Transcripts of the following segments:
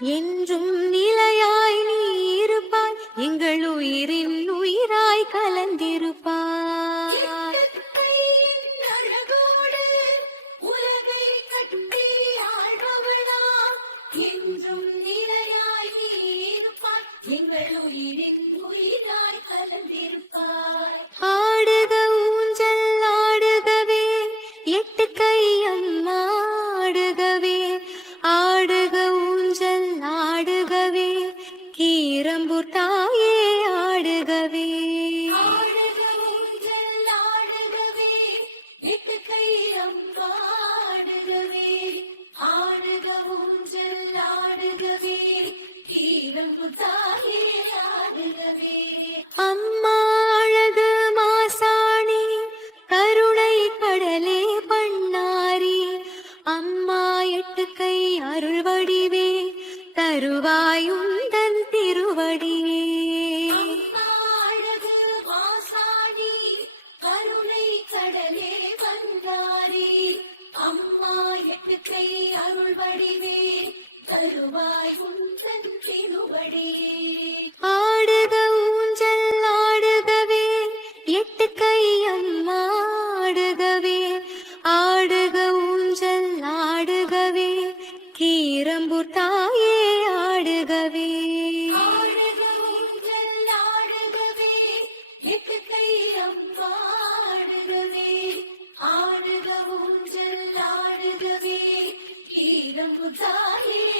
眼中你 பாடும் பாடுகவே ஆடுக ஊஞ்சல் ஆடுகவே ஈரம் தாயே ஆடுகவே. அம்மா அருள் வடிவே தருவாயுந்தன் திருவடி.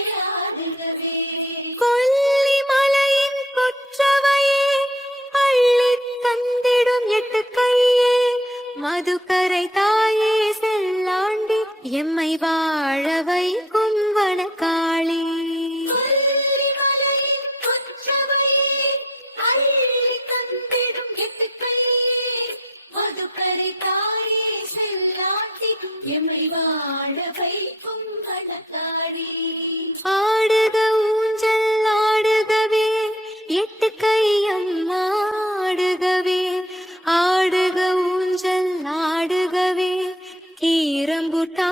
ഉദാഹിരാതിലവേ കൂട്ടാ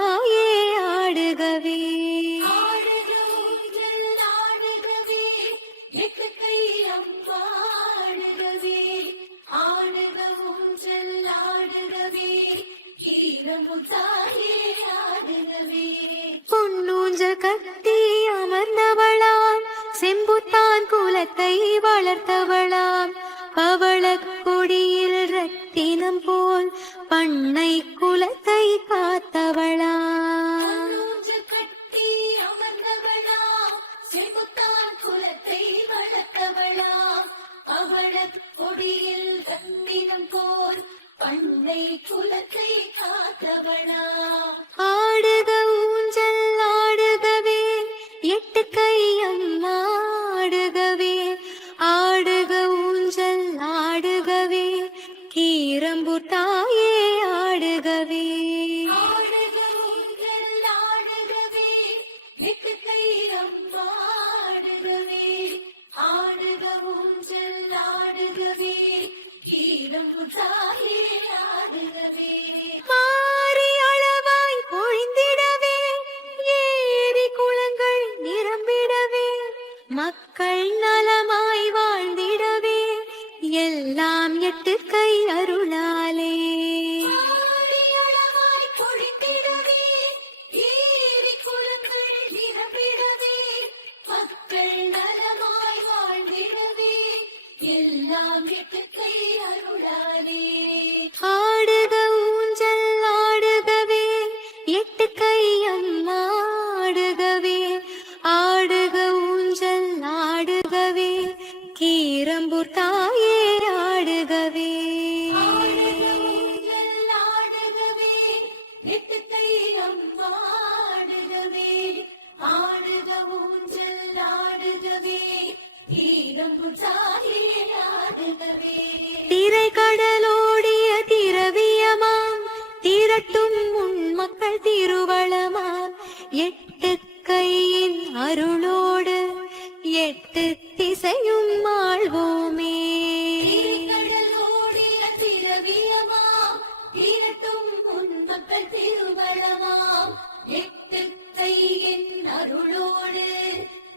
எழும்பூர் தாயே ஆடுகவே. மக்கள் Now I'm kicking. எட்டு கையின் அருளோடு எட்டு திசையும் ஆழ்வோமே திருவளமாம். எட்டு கையின் அருளோடு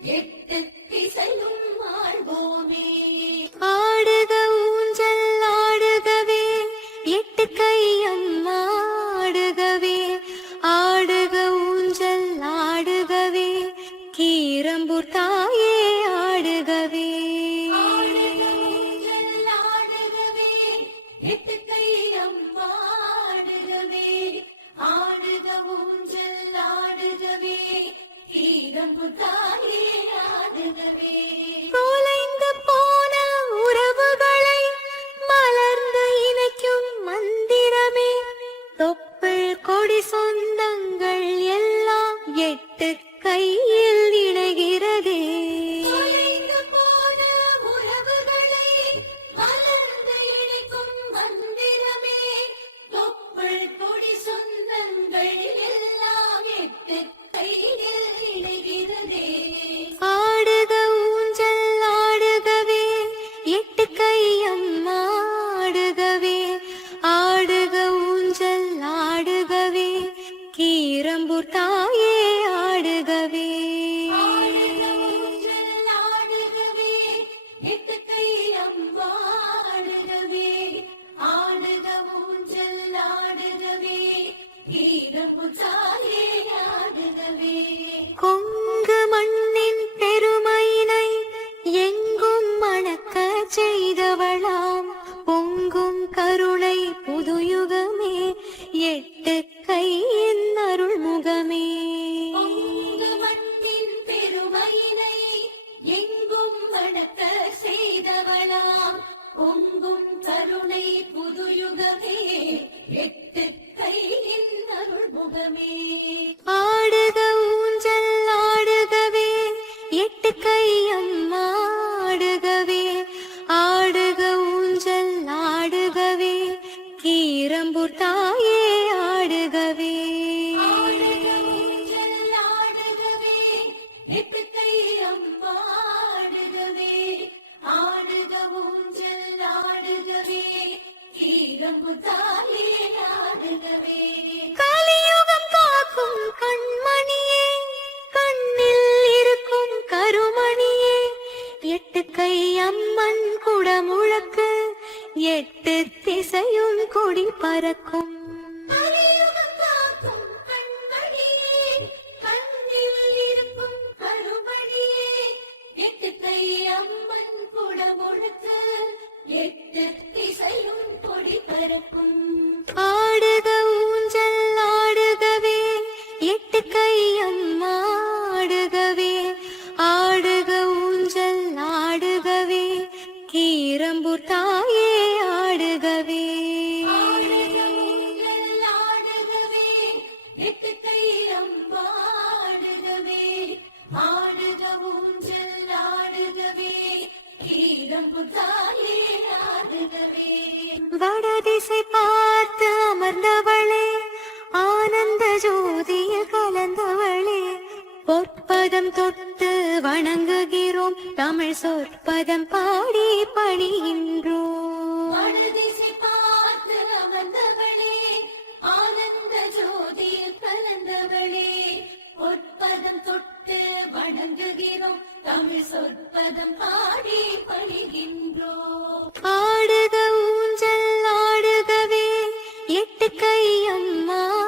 எட்டு திசையும் கை దినము చాలే கலியுகம் காக்கும் கண்மணியே கண்ணில் இருக்கும் கருமணியே எட்டு கை அம்மன் குடமுழக்கு எட்டு திசையும் கொடி பறக்கும் பெரம்பூர் தாயே ஆடுகவே. வடதிசை பார்த்து அமர்ந்தவளே ஆனந்த ஜோதியில் கலந்தவளே பொற்பதம் தொட்டு வணங்குகிறோம். தமிழ் சொற்பதம் பாடி பணிகின்றோம். தொட்டு வணங்குகிறோம். தமிழ் சொற்பதம் பாடி பணிகின்றோம். ஆடுக ஊஞ்சல் ஆடுகவே எட்டு கை அம்மா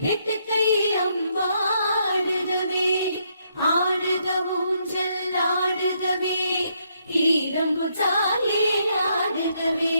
எட்டு கையில் அம்பாடுகவே ஆடுகவும் செல்லாடுகவே தீரம் குற்றாலே ஆடுகவே